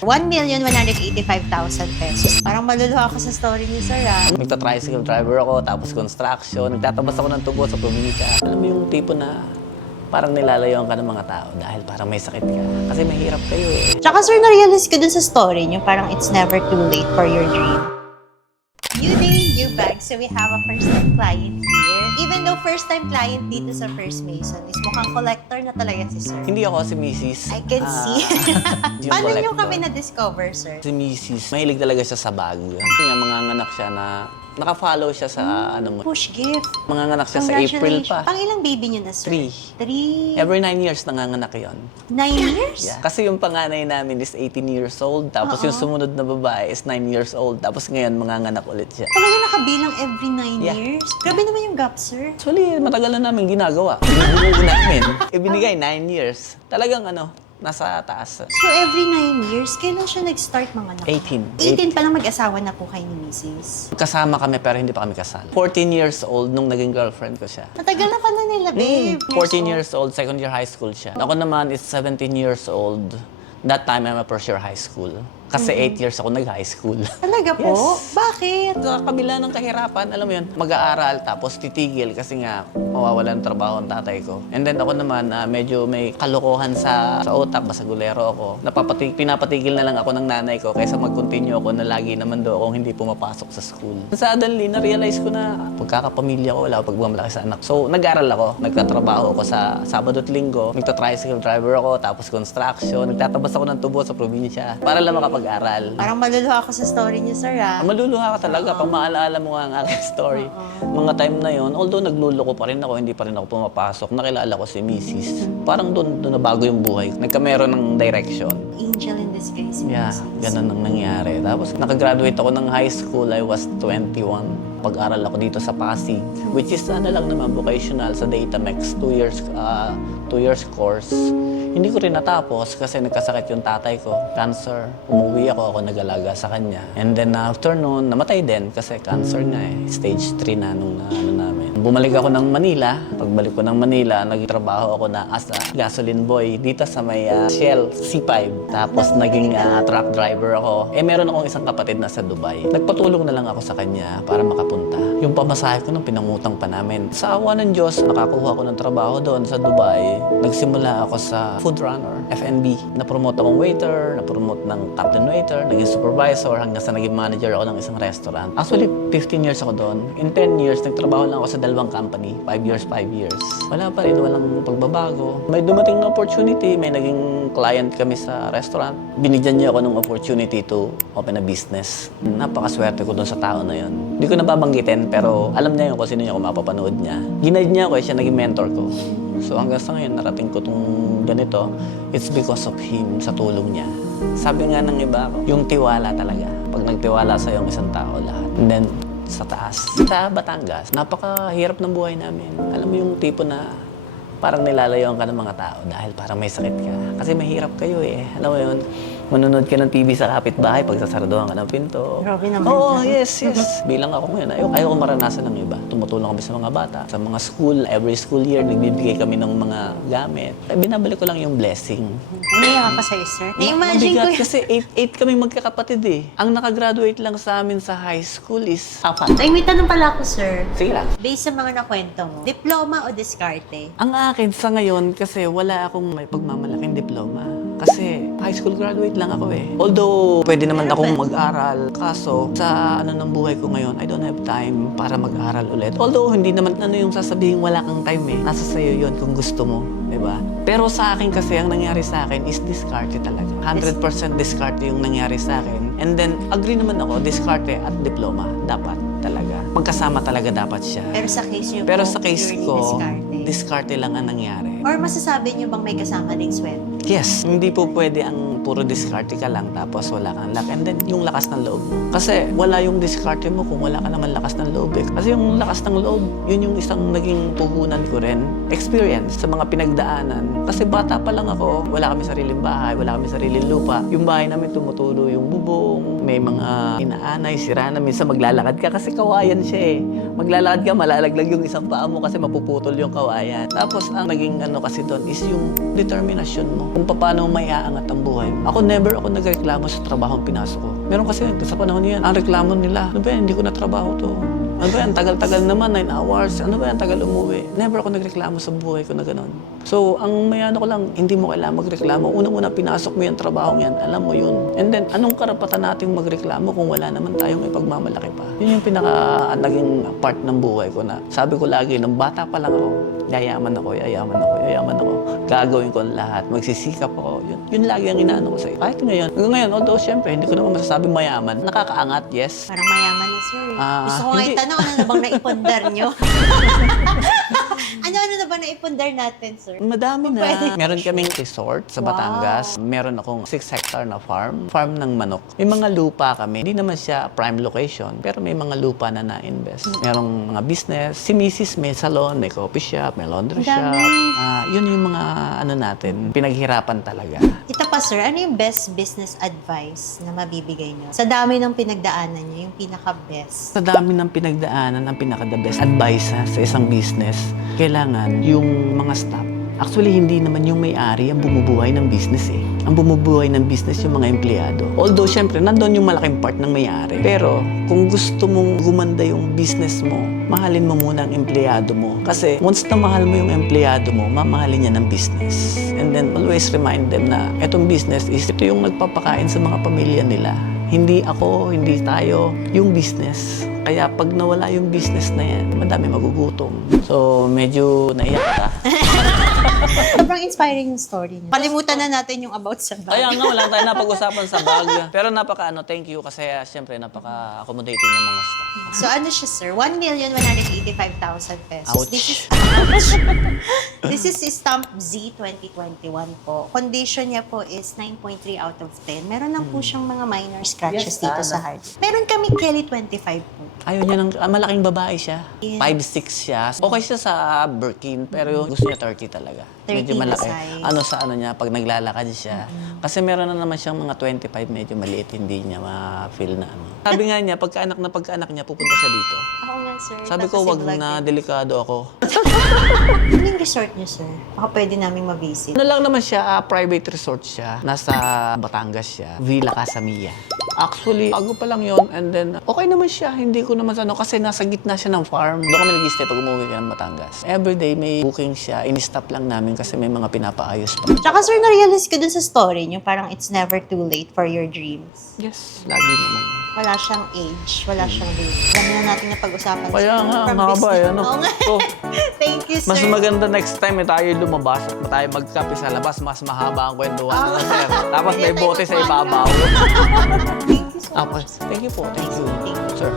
1,185,000 pesos. Parang maluluha ako sa story ni Sir, ah. Nagta-tricycle driver ako, tapos construction, nagtatabas ako ng tubo sa probinsya. Alam mo yung tipo na parang nilalayuan ka ng mga tao dahil parang may sakit ka. Kasi mahirap kayo eh. Tsaka Sir, na-realize ko dun sa story niyo, parang it's never too late for your dream. New day, new bag. So we have a first-time client here. Even though first-time client dito sa First Mason is mukhang collector na talaga si Sir. Hindi ako si Mrs. I can see. yung Paano niyo collector. kami na-discover, Sir? Si Mrs. Mahilig talaga siya sa bag. Kasi nga manganganak siya na naka-follow siya sa ano mo. Push gift. Manganganak siya sa April pa. Pang ilang baby niyo na, Sir? 3. 3. Every 9 years nanganganak yon. 9 years? Yeah. Kasi yung panganay namin is 18 years old, tapos yung sumunod na babae is 9 years old, tapos ngayon manganganak ulit siya. Talaga nakabilang every 9 Yeah. years? Grabe naman yung gap, Sir. Actually, matagal na namin ginagawa. Binubuo namin. Ibinigay 9 years. Talagang nasa taas. So every 9 years, kailan siya nag-start mga anak? 18. 18 pa lang mag-asawa na po kayo ni Mrs. Kasama kami pero hindi pa kami kasal. 14 years old nung naging girlfriend ko siya. Matagal na pala nila, babe. 14 years old, second year high school siya. Ako naman is 17 years old. That time, I'm a first year high school. Kasi 8 years ako nag-high school. Talaga po? Yes. Bakit? Sa kabila ng kahirapan, alam mo yun, mag-aaral tapos titigil kasi nga mawawalan ng trabaho ang tatay ko. And then ako naman, medyo may kalokohan sa utak, basagulero ako. Pinapatigil na lang ako ng nanay ko kaysa mag-continue ako na lagi naman daw akong hindi pumapasok sa school. Suddenly, na-realize ko na pagkakapamilya ko, wala ako pagmamalaki sa anak. So, nag-aral ako, nagtatrabaho ako sa Sabado at Linggo, nagta-tricycle driver ako, tapos construction, nagtatabas ako ng tubo sa probinsya para lang makapag-aral. Parang maluluha ako sa story niyo, Sir, ah. Maluluha ka talaga pag maalaala mo nga ang aking story. Mga time na yon, although nagluloko pa rin ako, hindi pa rin ako pumapasok, nakilala ko si Mrs. Parang doon nabago yung buhay. Nagkameron ng direction. Angel in disguise, si Yeah, Mrs. ganun ang nangyari. Tapos nakagraduate ako ng high school, I was 21. Pag-aral ako dito sa Pasig, which is lang naman vocational sa Datamex, 2 years course. Hindi ko rin natapos kasi nagkasakit yung tatay ko, cancer. Umuwi ako nag-alaga sa kanya. And then after noon, namatay din kasi cancer nga eh. Stage 3 na nung namin. Bumalik ako ng Manila. Pagbalik ko ng Manila, nagtrabaho ako na as a gasoline boy dito sa may Shell C5. Tapos naging truck driver ako. Meron akong isang kapatid na sa Dubai. Nagpatulong na lang ako sa kanya para makapunta. Yung pamasahe ko nung pinangutang pa namin. Sa awa ng Diyos, nakakuha ko ng trabaho doon sa Dubai. Nagsimula ako sa food runner, F&B. Na-promote akong waiter, na-promote ng captain waiter, naging supervisor, hanggang sa naging manager ako ng isang restaurant. Actually, 15 years ako doon. In 10 years, nagtrabaho lang ako sa dalawang company. 5 years. Wala pa rin, walang pagbabago. May dumating na opportunity, may naging client kami sa restaurant. Binigyan niya ako ng opportunity to open a business. Napakaswerte ko doon sa tao na yun. Hindi ko nababanggitin, pero alam niya yun kung sino yung mapapanood niya. Ginaid niya ako, siya naging mentor ko. So hanggang sa ngayon, narating ko itong ganito, it's because of him, sa tulong niya. Sabi nga ng iba, yung tiwala talaga. Pag nagtiwala sa'yo ang isang tao, lahat. And then, sa taas. Sa Batangas, napakahirap ng buhay namin. Alam mo yung tipo na parang nilalayuan ka ng mga tao dahil parang may sakit ka. Kasi mahirap kayo eh. Alam mo yun, manonood ka ng TV sa kapitbahay pag sasarduhan ka ng pinto. Grabe naman. Oo, yes. Bilang ako ngayon, ayaw maranasan ng iba. Tumutulong kami sa mga bata. Sa mga school, every school year, nagbibigay kami ng mga gamit. Binabalik ko lang yung blessing. Umiyak ako sa'yo, Sir. Na-imagine ko Mabigat yun. kasi 8 kami magkakapatid eh. Ang nakagraduate lang sa amin sa high school is 4. Ay, may tanong pala ako, Sir. Sige lang. Based sa mga nakwento mo, diploma o diskarte? Ang akin sa ngayon, kasi wala akong may pagmamalaking diploma. Kasi high school graduate lang ako eh. Although, pwede naman akong mag-aral. Kaso, sa ng buhay ko ngayon, I don't have time para mag-aral ulit. Although, hindi naman yung sasabihin wala kang time eh. Nasa sayo yun kung gusto mo. Diba? Pero sa akin kasi, ang nangyari sa akin is diskarte talaga. 100% diskarte yung nangyari sa akin. And then, agree naman ako, diskarte at diploma. Dapat talaga. Magkasama talaga dapat siya. Pero sa case niyo Pero po, sa case purely ko, diskarte. diskarte lang ang nangyari. Or masasabi niyo bang may kasama ding sweldo? Yes, hindi po pwede ang puro diskarte ka lang tapos wala kang luck. And then, yung lakas ng loob mo. Kasi wala yung diskarte mo kung wala ka naman lakas ng loob eh. Kasi yung lakas ng loob, yun yung isang naging puhunan ko rin. Experience sa mga pinagdaanan. Kasi bata pa lang ako, wala kami sariling bahay, wala kami sariling lupa. Yung bahay namin tumutulo yung bubong, may mga inaanay, sira na. Minsan maglalakad ka kasi kawayan siya eh. Maglalakad ka, malalaglag yung isang paa mo kasi mapuputol yung kawayan. Tapos ang naging kasi doon is yung determinasyon mo. Kung paano may aangat ang buhay Ako never ako nagreklamo sa trabaho pinasok ko. Meron kasi sa panahon niyan, ang reklamo nila, ano ba yan, hindi ko na trabaho to. Ano ba yan, tagal-tagal naman, 9 hours. Ano ba yan, tagal umuwi. Never ako nagreklamo sa buhay ko na gano'n. So, ang mayano ko lang, hindi mo kailangan magreklamo. Unang-una, pinasok mo yung trabaho yan, alam mo yun. And then, anong karapatan nating magreklamo kung wala naman tayong ipagmamalaki pa? Yun yung naging part ng buhay ko na sabi ko lagi, nung bata pa lang ako, yayaman ako. Gagawin ko ang lahat, magsisikap ako. Yun lagi ang inaano ko sa'yo. Kahit ngayon, hanggang ngayon, although syempre, hindi ko naman masasabing mayaman. Nakakaangat, yes. Parang mayaman ni sir. Gusto ko nga hindi. itanong, ano na bang naipundar nyo? ano na ba naipundar natin, sir? Madami na. Pwede. Meron kaming resort sa Batangas. Meron akong 6 hectare na farm ng manok. May mga lupa kami. Hindi naman siya prime location, pero may mga lupa na na-invest. Merong mga business. Si Mrs. may salon, may coffee shop, may laundry shop. Yun yung mga ano natin, pinaghirapan talaga. Ito pa, sir, ano yung best business advice na mabibigay nyo? Sa dami ng pinagdaanan nyo, yung pinaka-best. Sa dami ng pinagdaanan, ang pinaka-the best advice sa isang business, kailangan yung mga staff. Actually, hindi naman yung may-ari ang bumubuhay ng business eh. Ang bumubuhay ng business yung mga empleyado. Although, syempre, nandun yung malaking part ng may-ari. Pero, kung gusto mong gumanda yung business mo, mahalin mo muna ang empleyado mo. Kasi, once na mahal mo yung empleyado mo, mamahalin niya ng business. And then, always remind them na etong business is ito yung nagpapakain sa mga pamilya nila. Hindi ako, hindi tayo, yung business. Kaya pag nawala yung business na yan, madami magugutom. So, medyo naiyak ka. Sobrang inspiring yung story niya. Kalimutan na natin yung about sa bag. Kaya nga, wala tayong napag-usapan sa bag. Pero thank you kasi siyempre napaka-accommodating ng mga staff. So ano siya, sir? 1,185,000 pesos. Ouch. This is Stamp Z 2021 po. Condition niya po is 9.3 out of 10. Meron lang po siyang mga minor scratches dito sa hard. Meron kami Kelly 25 po. Ayaw niya ng malaking babae siya. Yeah. 5'6" siya. Okay siya sa Birkin, pero gusto niya 30 talaga. 30 Medyo na malaki. size. Ano sa ano niya, pag naglalakad siya. Kasi meron na naman siyang mga 25, medyo maliit, hindi niya ma-feel na ano. Sabi nga niya, pagkaanak niya, pupunta siya dito. Ako nga, sir. Sabi Tapos ko, wag i-vlog na, din. delikado ako. Ano yung resort niyo, sir? Baka pwede namin mabisit. Ano lang naman siya, private resort siya. Nasa Batangas siya. Villa Casamia. Actually, bago pa lang yon, and then okay naman siya. Hindi ko naman ano kasi nasa gitna siya ng farm. Doon kami nag-stay pag umuwi ka ng Batangas. Everyday may booking siya. In-stop lang namin kasi may mga pinapaayos pa. Tsaka, sir, na-realize ko dun sa story niyo, parang it's never too late for your dreams. Yes, lagi naman. Wala siyang age, wala siyang date. Alam na natin na pag-usapan. Kaya sir, nga, from ang haba business. ano. Oo nga. So, Thank you, sir. mas maganda next time tayo lumabas at tayo magkape sa labas. Mas mahaba ang kwentuhan. Oh. Sir. Tapos may Hindi tayo bote sa magpano. ibabaw. Thank you so much. Thank you po. Thank you. Thank you. Sir.